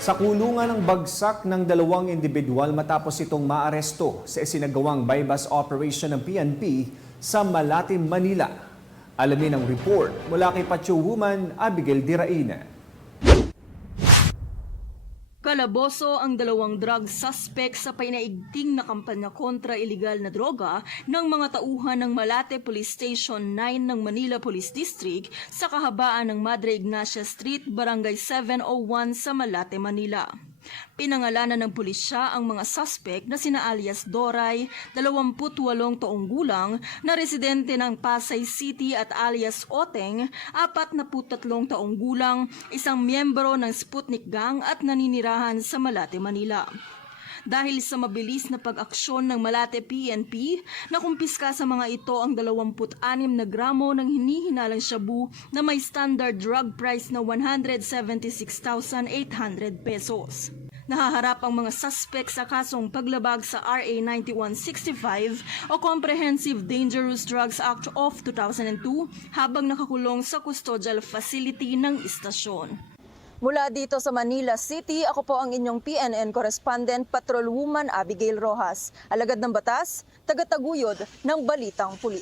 Sa kulungan ng bagsak ng dalawang individual matapos itong maaresto sa isinagawang bypass operation ng PNP sa Malate, Manila. Alamin ang report mula kay Pacho Woman Abigail Diraina. Kalaboso ang dalawang drug suspect sa painaigting na kampanya kontra ilegal na droga ng mga tauhan ng Malate Police Station 9 ng Manila Police District sa kahabaan ng Madre Ignacia Street, Barangay 701 sa Malate, Manila. Pinangalanan ng pulisya ang mga suspect na sina alias Doray, 28 taong gulang, na residente ng Pasay City at alias Oteng, 43 taong gulang, isang miyembro ng Sputnik Gang at naninirahan sa Malate, Manila. Dahil sa mabilis na pag-aksyon ng Malate PNP, nakumpiska sa mga ito ang 26 na gramo ng hinihinalang shabu na may standard drug price na 176,800 pesos. Nahaharap ang mga suspect sa kasong paglabag sa RA 9165 o Comprehensive Dangerous Drugs Act of 2002 habang nakakulong sa custodial facility ng istasyon. Mula dito sa Manila City, ako po ang inyong PNN correspondent, Patrol Woman Abigail Rojas. Alagad ng batas, tagataguyod ng Balitang Pulis.